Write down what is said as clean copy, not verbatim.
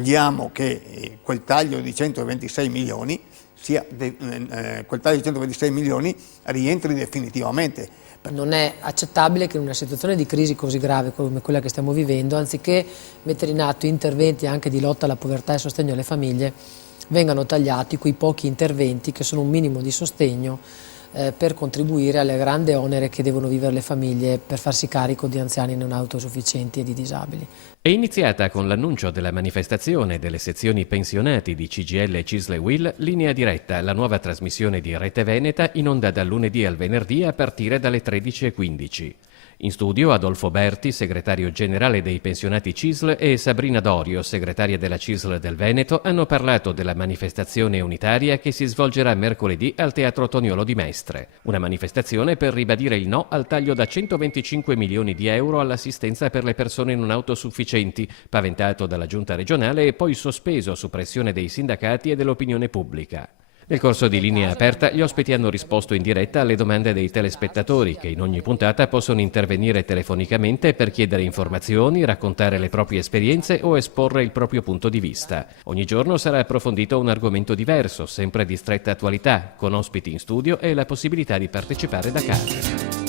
vogliamo che quel taglio di 126 milioni rientri definitivamente. Non è accettabile che in una situazione di crisi così grave come quella che stiamo vivendo, anziché mettere in atto interventi anche di lotta alla povertà e sostegno alle famiglie, vengano tagliati quei pochi interventi che sono un minimo di sostegno per contribuire alle grandi onere che devono vivere le famiglie per farsi carico di anziani non autosufficienti e di disabili. È iniziata con l'annuncio della manifestazione delle sezioni pensionati di CGIL, CISL e UIL, Linea Diretta, la nuova trasmissione di Rete Veneta in onda dal lunedì al venerdì a partire dalle 13:15. In studio Adolfo Berti, segretario generale dei pensionati CISL, e Sabrina Dorio, segretaria della CISL del Veneto, hanno parlato della manifestazione unitaria che si svolgerà mercoledì al Teatro Toniolo di Mestre. Una manifestazione per ribadire il no al taglio da 125 milioni di euro all'assistenza per le persone non autosufficienti, paventato dalla Giunta regionale e poi sospeso su pressione dei sindacati e dell'opinione pubblica. Nel corso di Linea Aperta gli ospiti hanno risposto in diretta alle domande dei telespettatori che in ogni puntata possono intervenire telefonicamente per chiedere informazioni, raccontare le proprie esperienze o esporre il proprio punto di vista. Ogni giorno sarà approfondito un argomento diverso, sempre di stretta attualità, con ospiti in studio e la possibilità di partecipare da casa.